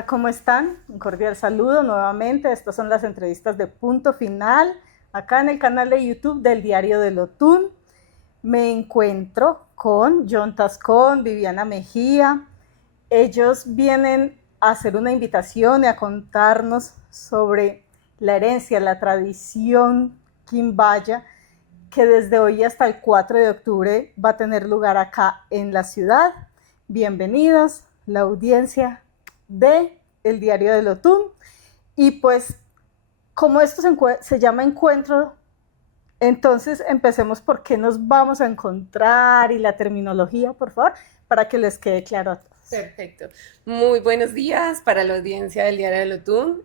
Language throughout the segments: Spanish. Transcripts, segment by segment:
Hola, ¿cómo están? Un cordial saludo nuevamente. Estas son las entrevistas de Punto Final, acá en el canal de YouTube del Diario del Otún. Me encuentro con John Tascón, Viviana Mejía. Ellos vienen a hacer una invitación y a contarnos sobre la herencia, la tradición quimbaya, que desde hoy hasta el 4 de octubre va a tener lugar acá en la ciudad. Bienvenidos, la audiencia de El Diario del Otún. Y pues, como esto se llama encuentro, entonces empecemos por qué nos vamos a encontrar y la terminología, por favor, para que les quede claro a todos. Perfecto. Muy buenos días para la audiencia del Diario del Otún.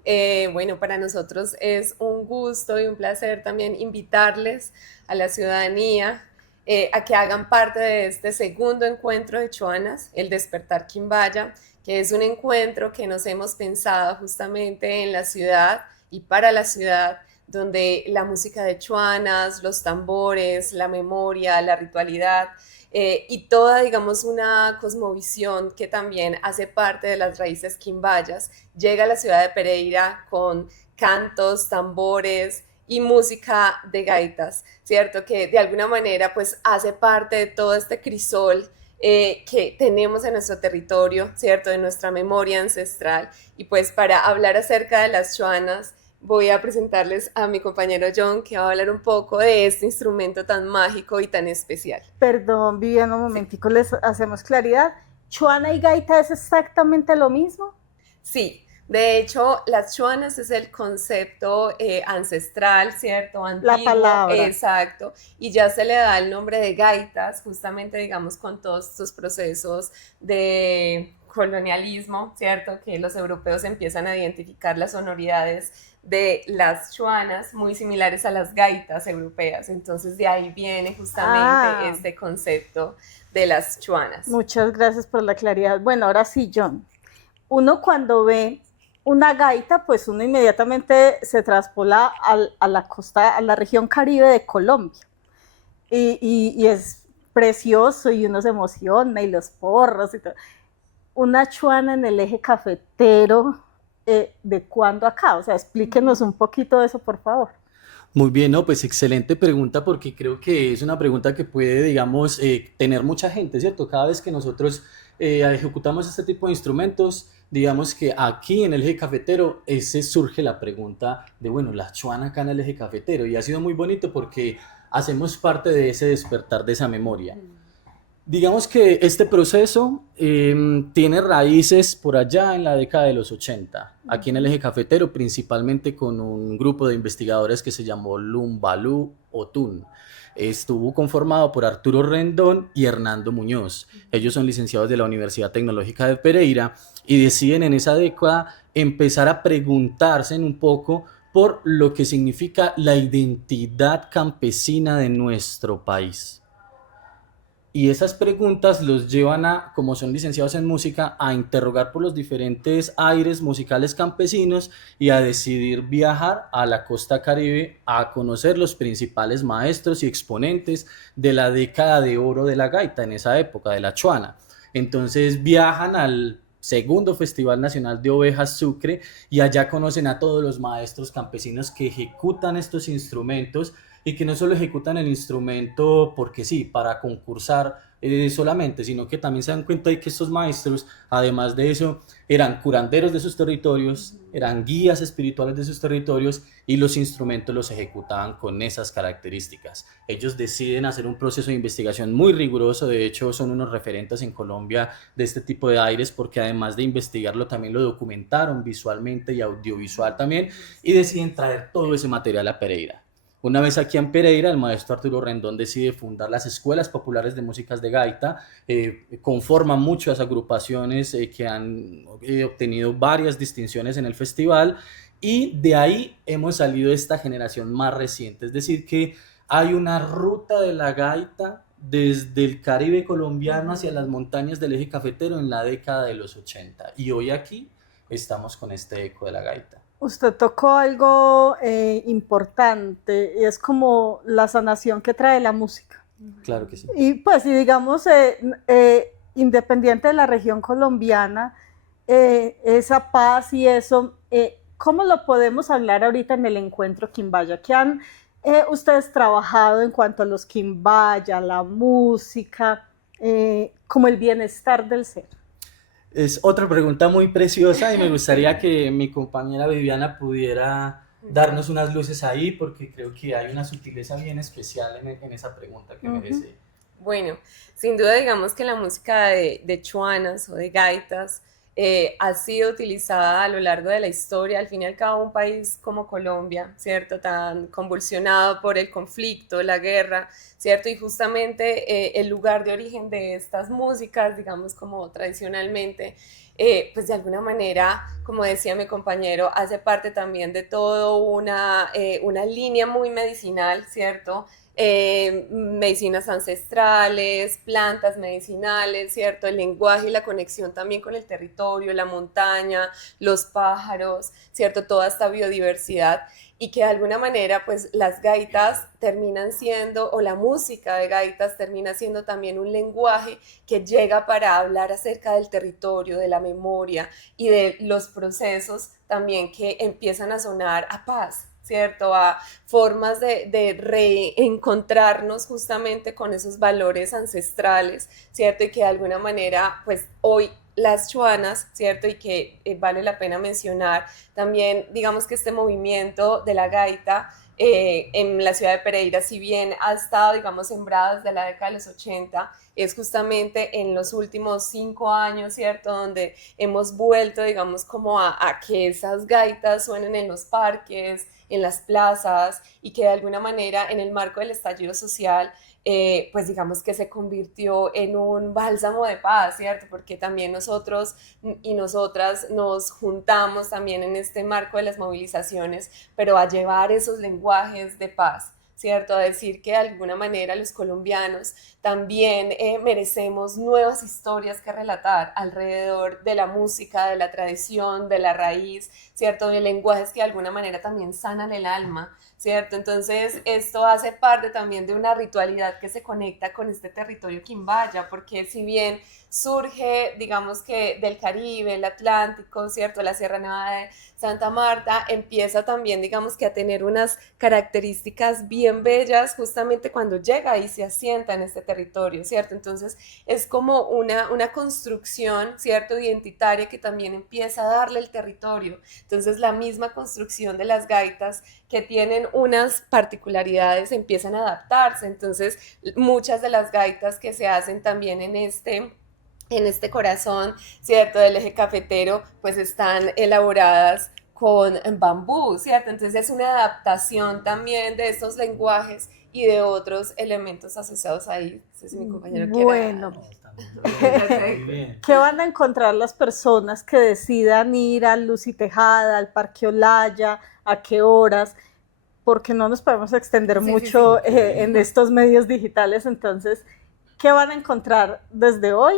Bueno, para nosotros es un gusto y un placer también invitarles a la ciudadanía a que hagan parte de este segundo encuentro de Chuanas, el Despertar Quimbaya, que es un encuentro que nos hemos pensado justamente en la ciudad y para la ciudad, donde la música de Chuanas, los tambores, la memoria, la ritualidad, y toda, digamos, una cosmovisión que también hace parte de las raíces quimbayas, llega a la ciudad de Pereira con cantos, tambores y música de gaitas, ¿cierto? Que de alguna manera pues hace parte de todo este crisol que tenemos en nuestro territorio, ¿cierto? De nuestra memoria ancestral. Y pues para hablar acerca de las chuanas, voy a presentarles a mi compañero John, que va a hablar un poco de este instrumento tan mágico y tan especial. Perdón, Viviana, un momentico, les hacemos claridad. ¿Chuana y gaita es exactamente lo mismo? Sí, de hecho, las chuanas es el concepto ancestral, ¿cierto? La Antiguo, palabra. exacto, y ya se le da el nombre de gaitas, justamente, digamos, con todos estos procesos de colonialismo, ¿cierto? Que los europeos empiezan a identificar las sonoridades de las chuanas muy similares a las gaitas europeas. Entonces, de ahí viene justamente este concepto de las chuanas. Muchas gracias por la claridad. Bueno, ahora sí, John. Uno cuando ve una gaita, pues uno inmediatamente se traspola a la costa, a la región Caribe de Colombia. Y es precioso y uno se emociona y los porros y todo. Una chuana en el eje cafetero, ¿de cuándo acá? O sea, explíquenos un poquito de eso, por favor. Muy bien, no, pues excelente pregunta porque creo que es una pregunta que puede, digamos, tener mucha gente, ¿cierto? Cada vez que nosotros ejecutamos este tipo de instrumentos, digamos que aquí en el eje cafetero ese surge la pregunta de, bueno, la chuana acá en el eje cafetero, y ha sido muy bonito porque hacemos parte de ese despertar de esa memoria. Digamos que este proceso tiene raíces por allá en la década de los 80, aquí en el eje cafetero, principalmente con un grupo de investigadores que se llamó Lumbalú Otún. Estuvo conformado por Arturo Rendón y Hernando Muñoz. Ellos son licenciados de la Universidad Tecnológica de Pereira y deciden en esa década empezar a preguntarse un poco por lo que significa la identidad campesina de nuestro país. Y esas preguntas los llevan a, como son licenciados en música, a interrogar por los diferentes aires musicales campesinos y a decidir viajar a la costa Caribe a conocer los principales maestros y exponentes de la década de oro de la gaita en esa época, de la chuana. Entonces viajan al segundo Festival Nacional de Ovejas Sucre y allá conocen a todos los maestros campesinos que ejecutan estos instrumentos y que no solo ejecutan el instrumento porque sí, para concursar solamente, sino que también se dan cuenta de que estos maestros, además de eso, eran curanderos de sus territorios, eran guías espirituales de sus territorios y los instrumentos los ejecutaban con esas características. Ellos deciden hacer un proceso de investigación muy riguroso, de hecho son unos referentes en Colombia de este tipo de aires porque además de investigarlo también lo documentaron visualmente y audiovisual también y deciden traer todo ese material a Pereira. Una vez aquí en Pereira, el maestro Arturo Rendón decide fundar las escuelas populares de músicas de gaita, conforman muchas agrupaciones que han obtenido varias distinciones en el festival y de ahí hemos salido esta generación más reciente, es decir que hay una ruta de la gaita desde el Caribe colombiano hacia las montañas del eje cafetero en la década de los 80 y hoy aquí estamos con este eco de la gaita. Usted tocó algo importante y es como la sanación que trae la música. Claro que sí. Y pues, y digamos, independiente de la región colombiana, esa paz y eso, ¿cómo lo podemos hablar ahorita en el encuentro Quimbaya? ¿Qué han ustedes trabajado en cuanto a los Quimbaya, la música, como el bienestar del ser? Es otra pregunta muy preciosa y me gustaría que mi compañera Viviana pudiera darnos unas luces ahí porque creo que hay una sutileza bien especial en esa pregunta que merece. Bueno, sin duda digamos que la música de chuanas o de gaitas ha sido utilizada a lo largo de la historia, al fin y al cabo un país como Colombia, ¿cierto? Tan convulsionado por el conflicto, la guerra, ¿cierto? Y justamente el lugar de origen de estas músicas, digamos como tradicionalmente, pues de alguna manera, como decía mi compañero, hace parte también de todo una línea muy medicinal, ¿cierto? Medicinas ancestrales, plantas medicinales, ¿cierto? El lenguaje y la conexión también con el territorio, la montaña, los pájaros, ¿cierto? Toda esta biodiversidad y que de alguna manera pues las gaitas terminan siendo, o la música de gaitas termina siendo también un lenguaje que llega para hablar acerca del territorio, de la memoria y de los procesos también que empiezan a sonar a paz, ¿cierto? A formas de reencontrarnos justamente con esos valores ancestrales, ¿cierto? Y que de alguna manera, pues hoy las chuanas, ¿cierto? Y que vale la pena mencionar también, digamos que este movimiento de la gaita en la ciudad de Pereira, si bien ha estado, digamos, sembrada desde la década de los 80, es justamente en los últimos 5 años, ¿cierto? Donde hemos vuelto, digamos, como a que esas gaitas suenen en los parques, en las plazas y que de alguna manera en el marco del estallido social pues digamos que se convirtió en un bálsamo de paz, ¿cierto? Porque también nosotros y nosotras nos juntamos también en este marco de las movilizaciones, pero a llevar esos lenguajes de paz, ¿cierto? A decir que de alguna manera los colombianos también merecemos nuevas historias que relatar alrededor de la música, de la tradición, de la raíz, ¿cierto? De lenguajes que de alguna manera también sanan el alma, ¿cierto? Entonces esto hace parte también de una ritualidad que se conecta con este territorio quimbaya, porque si bien surge, digamos que del Caribe, el Atlántico, ¿cierto? La Sierra Nevada de Santa Marta empieza también, digamos que a tener unas características bien bellas justamente cuando llega y se asienta en este territorio, ¿cierto? Entonces es como una construcción, ¿cierto? Identitaria que también empieza a darle el territorio. Entonces la misma construcción de las gaitas que tienen unas particularidades empiezan a adaptarse. Entonces muchas de las gaitas que se hacen también en este corazón, ¿cierto? Del eje cafetero, pues están elaboradas con bambú, ¿cierto? Entonces es una adaptación también de estos lenguajes y de otros elementos asociados ahí. No sé si mi compañero Bueno, quiera... ¿qué van a encontrar las personas que decidan ir a Luz y Tejada, al Parque Olaya? ¿A qué horas? Porque no nos podemos extender mucho en estos medios digitales, entonces, ¿qué van a encontrar desde hoy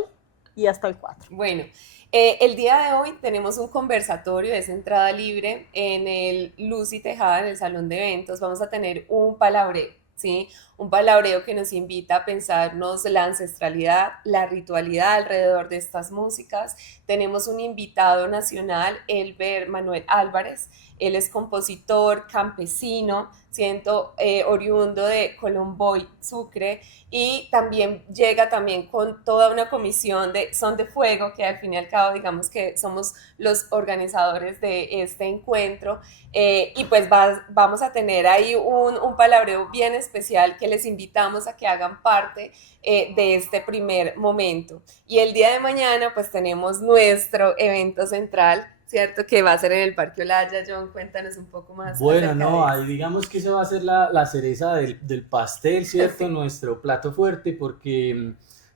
y hasta el 4? Bueno, el día de hoy tenemos un conversatorio, es entrada libre en el Luz y Tejada, en el salón de eventos. Vamos a tener un palabreo, ¿sí? Un palabreo que nos invita a pensarnos la ancestralidad, la ritualidad alrededor de estas músicas. Tenemos un invitado nacional, Elber Manuel Álvarez. Él es compositor campesino, siendo oriundo de Colomboy, Sucre, y también llega también con toda una comisión de Son de Fuego, que al fin y al cabo digamos que somos los organizadores de este encuentro, y pues vamos a tener ahí un palabreo bien especial que les invitamos a que hagan parte de este primer momento. Y el día de mañana pues tenemos nuestro evento central, ¿cierto? Que va a ser en el Parque Olaya. John, cuéntanos un poco más. Bueno, no, ahí digamos que eso va a ser la cereza del pastel, ¿cierto? Sí. Nuestro plato fuerte, porque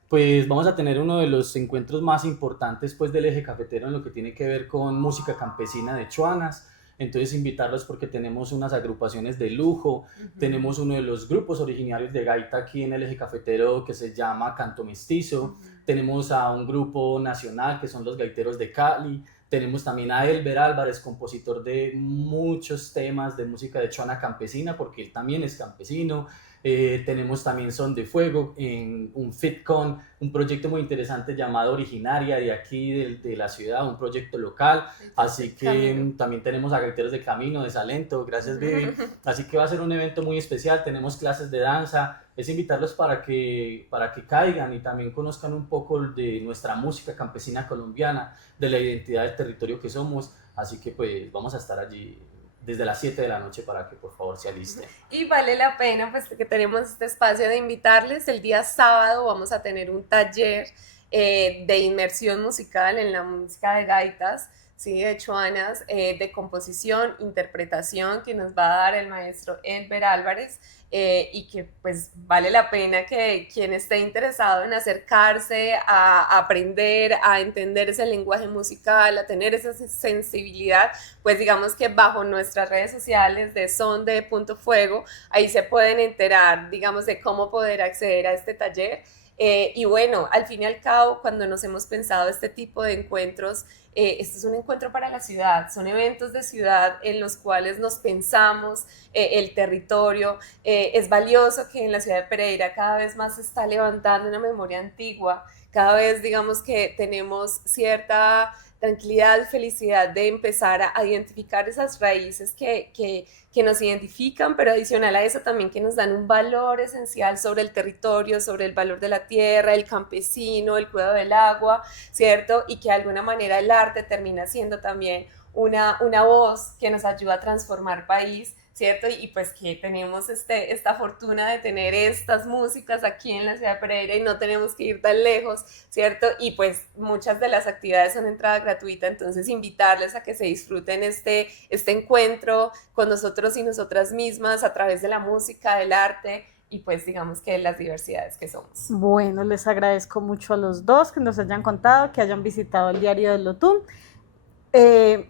pues vamos a tener uno de los encuentros más importantes pues del eje cafetero en lo que tiene que ver con música campesina de chuanas. Entonces invitarlos porque tenemos unas agrupaciones de lujo, tenemos uno de los grupos originarios de gaita aquí en el eje cafetero que se llama Canto Mestizo, tenemos a un grupo nacional que son los gaiteros de Cali, tenemos también a Elber Álvarez, compositor de muchos temas de música de chuana campesina, porque él también es campesino. tenemos también Son de Fuego, en un FitCon, un proyecto muy interesante llamado Originaria de aquí de la ciudad, un proyecto local, así que también tenemos a Gaiteros de Camino, de Salento, gracias Vivi, así que va a ser un evento muy especial, tenemos clases de danza, es invitarlos para que caigan y también conozcan un poco de nuestra música campesina colombiana, de la identidad del territorio que somos, así que pues vamos a estar allí desde las 7 de la noche para que por favor se alisten. Y vale la pena pues que tenemos este espacio de invitarles. El día sábado vamos a tener un taller de inmersión musical en la música de gaitas, ¿sí? De choanas, de composición, interpretación, que nos va a dar el maestro Elber Álvarez, y que pues vale la pena que quien esté interesado en acercarse a aprender, a entender ese lenguaje musical, a tener esa sensibilidad, pues digamos que bajo nuestras redes sociales de Son de Punto Fuego, ahí se pueden enterar, digamos, de cómo poder acceder a este taller. Y bueno, al fin y al cabo, cuando nos hemos pensado este tipo de encuentros, este es un encuentro para la ciudad, son eventos de ciudad en los cuales nos pensamos el territorio. Es valioso que en la ciudad de Pereira cada vez más se está levantando una memoria antigua, cada vez digamos que tenemos cierta tranquilidad y felicidad de empezar a identificar esas raíces que nos identifican, pero adicional a eso también que nos dan un valor esencial sobre el territorio, sobre el valor de la tierra, el campesino, el cuidado del agua, ¿cierto? Y que de alguna manera el arte termina siendo también una voz que nos ayuda a transformar país, ¿cierto? Y pues que tenemos esta fortuna de tener estas músicas aquí en la ciudad de Pereira y no tenemos que ir tan lejos, ¿cierto? Y pues muchas de las actividades son entrada gratuita, entonces invitarles a que se disfruten este encuentro con nosotros y nosotras mismas a través de la música, del arte y pues digamos que las diversidades que somos. Bueno, les agradezco mucho a los dos que nos hayan contado, que hayan visitado el Diario del Otún.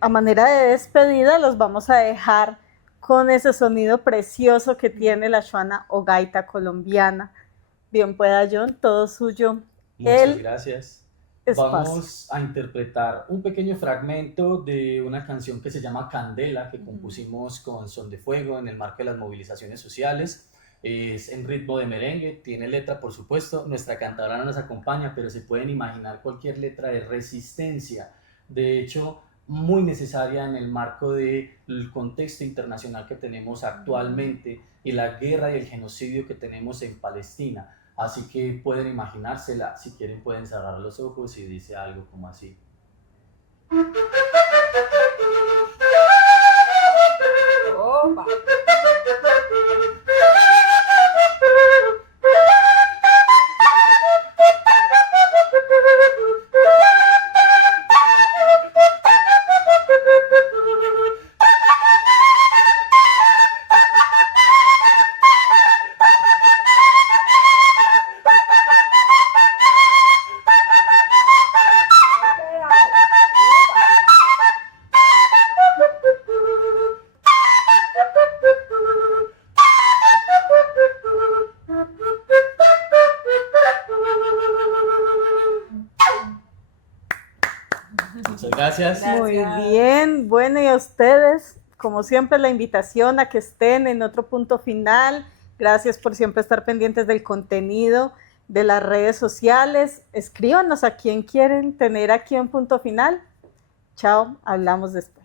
A manera de despedida los vamos a dejar con ese sonido precioso que tiene la choana o gaita colombiana. Bien pueda, John, todo suyo. Muchas gracias. Espacio. Vamos a interpretar un pequeño fragmento de una canción que se llama Candela, que compusimos con Son de Fuego en el marco de las movilizaciones sociales. Es en ritmo de merengue, tiene letra por supuesto, nuestra cantadora no nos acompaña, pero se pueden imaginar cualquier letra de resistencia. De hecho, muy necesaria en el marco del contexto internacional que tenemos actualmente y la guerra y el genocidio que tenemos en Palestina. Así que pueden imaginársela, si quieren pueden cerrar los ojos y dice algo como así. Opa. Muchas gracias. Muy bien, bueno, y a ustedes, como siempre, la invitación a que estén en otro punto final. Gracias por siempre estar pendientes del contenido de las redes sociales. Escríbanos a quién quieren tener aquí en Punto Final. Chao, hablamos después.